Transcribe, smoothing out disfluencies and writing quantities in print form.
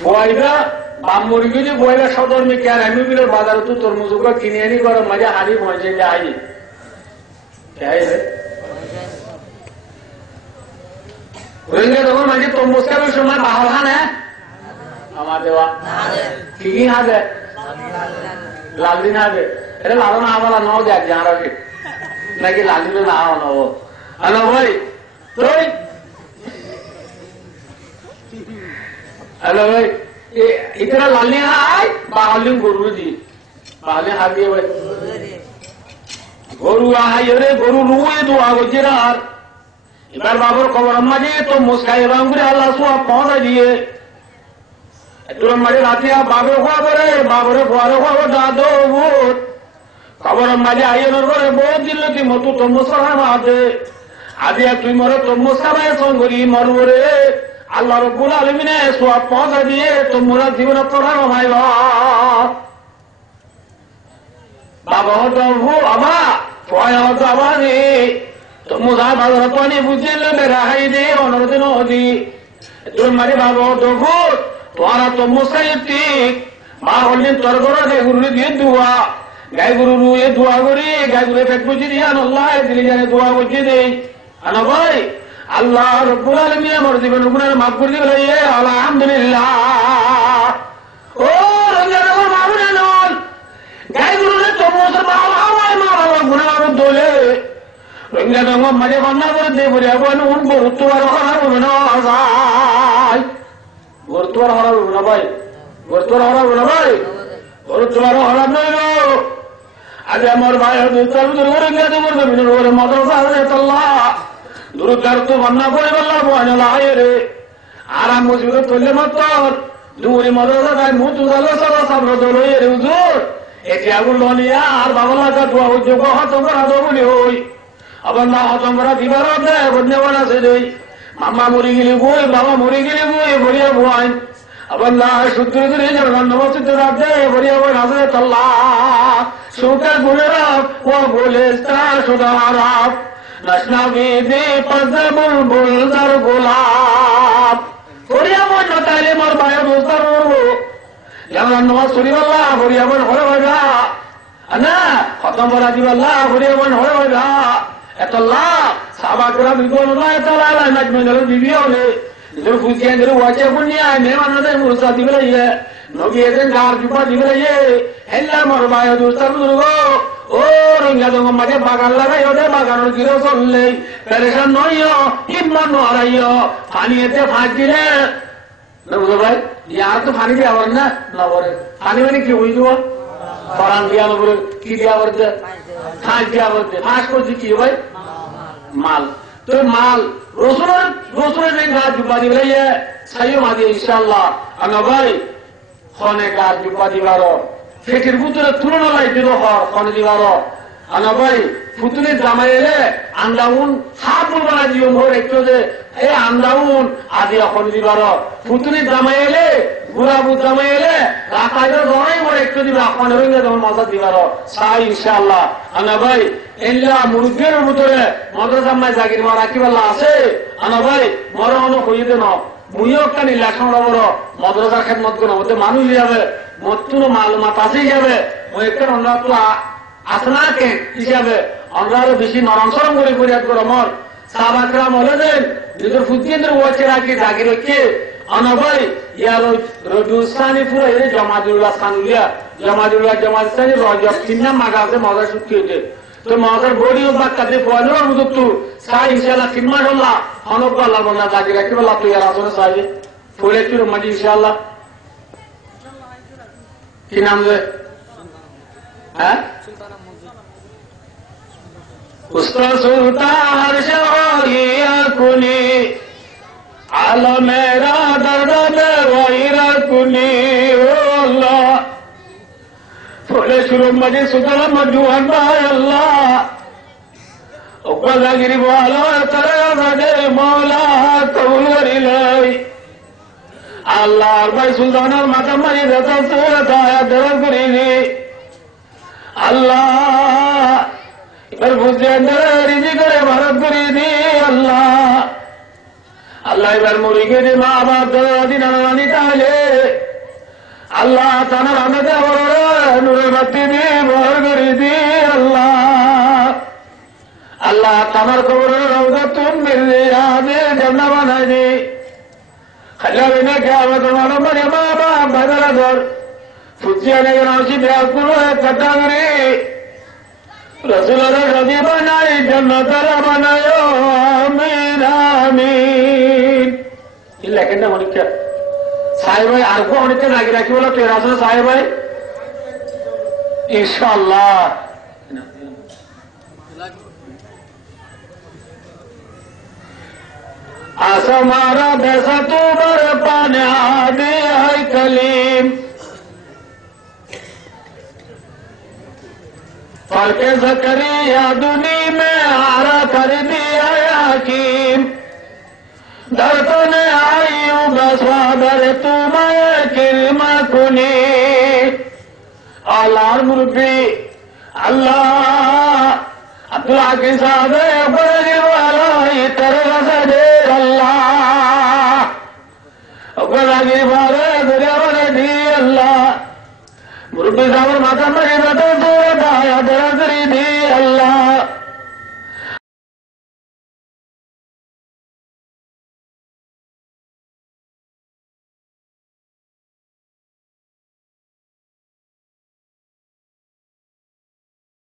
ফুয়াইবা বাম মুরগি যে বইলা সদর্মে কে আর আমি বিলের বাজারে তো তরমুজ কিনে আনি করে মাঝে হারি পৌঁছে যাই রোহিঙ্গা তখন মাঝে তরমুজ খাবার সময় বাহর হানে আমার দেওয়া কি কি হাজে লাল দিন হাজে এটা লাল না আমার নাও দেখ যারা নাকি লাল দিনে না হবো আনো ভাই তুই হ্যালো ভাই ইতরা লাল আয় বাহলিং গরু দি বাহলিং হাত দিয়ে ভাই গরু আয় রে গরু রুয়ে দোয়া করছে আর এবার বাবুর খবর মাঝে তো মুস্কাই রঙ করে আল্লাহ সব পৌঁছা দিয়ে তোর মাঝে রাতে বাবুর খবরে বাবুরে খবরে খবর দাদো ভূত খবর মাঝে আইনের করে বহুত দিল তুই মতো তমুসা মাঝে আদি তুই মরে তমুসা ভাই সঙ্গরি মরবরে আল্লাহ রব্বুল আলামিনে সব পৌঁছা দিয়ে তোমরা জীবনে পড়া ভাইবা বাবা হতো আমা পয় হতো আমারে তোমরা বাজার পানি বুঝলে মেরা হাই দে অনুরোধ নদী তোর মারে বাবা হতো ভূত তোরা তো মুসাইতি মা হলেন তোর ঘরে গাই গরু দিয়ে দোয়া গাই গরু রুয়ে দোয়া করি গাই গরু পেট বুঝি দিয়ে আল্লাহ দিলে জানে দোয়া বুঝি দেই আনা ভাই আল্লাহ রব্বুল আলামিন আমার জীবন গুনাহ মাফ করে দিবে আলহামদুলিল্লাহ ও রোজার মামুনা নল গাই গরুরে তো মোসা বাবা আমায় মা বাবা গুনাহ দোলে রোজা দঙ্গ মাঝে বান্না করে দে বলে আপন উন গুরুত্বর হরাবো না আয় গুরুত্বর হরাবো না ভাই গুরুত্বর হরাবো না ভাই গুরুত্বর হরাব নয় আজ আমার ভাই দুই করে গেছে বলবে বিনোর মাদ্রাসা হযরত আল্লাহ দুরুদার তো বান্না করে বললাম বয়না রে আরাম মসজিদে তোলে মাত্র দূরে মাদ্রাসা গায় মুতু জালা সারা সাবর দলে রে হুজুর এটি আগুন লনিয়া আর বাবলা কা দোয়া যোগ হত করা দবলি হই আবার না হত করা দিবার দে বন্যবান আছে দেই মামা মরি গেলি বই বাবা মরি গেলি বই বলিয়া বই আবার না সূত্র ধরে যাবেন নমস্তে তো রাত দে বলিয়া বই হযরত আল্লাহ সুকার গুলেরা ও বলে তা সুদারাব নশনাবি দে পজে বুলবুল দর গোলাপ বলিয়া বই না তাইলে মোর ভাই দোস্তার যেমন নমাজ শরীফ আল্লাহ বলিয়া বই হরে হইবা না খতম করা দিব আল্লাহ বলিয়া বই হরে হইবা এত আল্লাহ সাহাবা کرام রিদওয়ানুল্লাহ তাআলা আলাইহিম আজমাইন বিবি হলে जो खुशियां जो वाचे पुण्य मेहमान दे मुर्सा दिबले ये नबी एजन गार जुपा दिबले ये हेल्ला मरबायो दोस्तर दुर्गो ओ रंगा दंग मजे बागान लगाय ओदे बागान गिरो चलले परेशान नइयो हिम्मत न हाराइयो पानी एते फाज दिले नबुझो भाई यार तो पानी दिया वरना ना वरे पानी माने কি হইলো ফরান দিয়া নবরে কি দিয়া বলতে ফাজ দিয়া বলতে ফাজ করছি কি ভাই মাল তো মাল রসুলের গাছ জুব্বা দিবে সাইও মাদি ইনশাআল্লাহ আনা ভাই খনে গাছ জুব্বা দিবার ফেটের ভিতরে তুলনা লাই দিল খনে দিবার আনা ভাই ফুতুলের জামাই এলে আন্দাউন হাত বলবা দিও মোর একটু যে এ আন্দাউন আদি খনে দিবার ফুতুলের জামাই এলে গুড়াবু জামাই এলে রাখাইলে জড়াই মোর একটু দিবা খনে হইলে তোমার মজা দিবার সাই ইনশাআল্লাহ আনা ভাই এল্লা মুরগের ভিতরে মাদ্রাসা মাই জাগির মারা কি বলা আছে আনা ভাই মর হন হইতে ন মুইও কানি লেখাপড়া বড় মাদ্রাসার খেদমত করো ওতে মানুষ যাবে মতুন মালুমাত আছে যাবে ওই একটা আমরা তো আসনা কে হিসাবে আমরা আরো বেশি নরম সরম করে ফরিয়াদ করো মর সাহাবা کرام হলে দেন নিজের ফুটিয়েন্দ্র ওয়াচে রাখি জাগির রেখে আনা ভাই ইয়ার রদুসানি পুরো এর জামাতুল্লাহ সানুলিয়া জামাতুল্লাহ রজব তিননা মাগাতে মজা শুকি হইতে তো মজার বডি ও বাক্কাতে পয়নো মুদতু সাই ইনশাআল্লাহ কিনমার আল্লাহ হনক আল্লাহ বন্ধা জাগির রাখি বলা তুই আর আসলে সাই ফুলে তুই মাজি ইনশাআল্লাহ কি নাম রে হ্যাঁ উস্তাদ সুলতান শহরিয়া কুনি আলমেরা দরদে ওয়াইরা কুনি ও আল্লাহ ফুলে শুরু মাঝে সুতরা মজুহান ভাই আল্লাহ ওকলাগিরি বলা তারা মাঝে মৌলা কবুল করিলাই আল্লাহ ভাই সুলতানের মাথা মারি রাতা সুরতায়া দেওয়া করিনি আল্লাহ এবার বুঝে রিজি করে ভারত করিনি আল্লাহ আল্লাহ এবার মুড়িকে যে মা বাপ দাদি নানা নানি তাহলে আল্লাহ তানার আমাদের নূরের বাতি দিয়ে বহর করে দিয়ে আল্লাহ আল্লাহ তামার খবর রওজা তুম মিললে আদে জান্নাত বানাই দে খালা বিনা কে আমাদের মানব মানে মা বাপ বাজারা ধর ফুজিয়া লেগে নাসি দেয়া কোনো একটা করে রসুলের রাজি বানাই জান্নাতের বানায় আমিন আমিন এই লেখেন না অনেকটা সাহেব ভাই আর অনেকটা নাকি রাখি বলো তুই আসলে সাহেব ভাই ইনশাআল্লাহ আসমারা বেসা তোমার পানে আদে হয় কলিম फर्क ज़करिया दुनी में आरा कर दिया यकीन दर्द ने आई बसवादर तुम्हें किल्मा कुनी आलार मुर्बी अल्लाह अब्दुल्ला के साथ बड़े वाला तरह से अल्लाह अब्दुल्ला के बारे दुनिया बने दी अल्लाह मुर्बी साहब माता में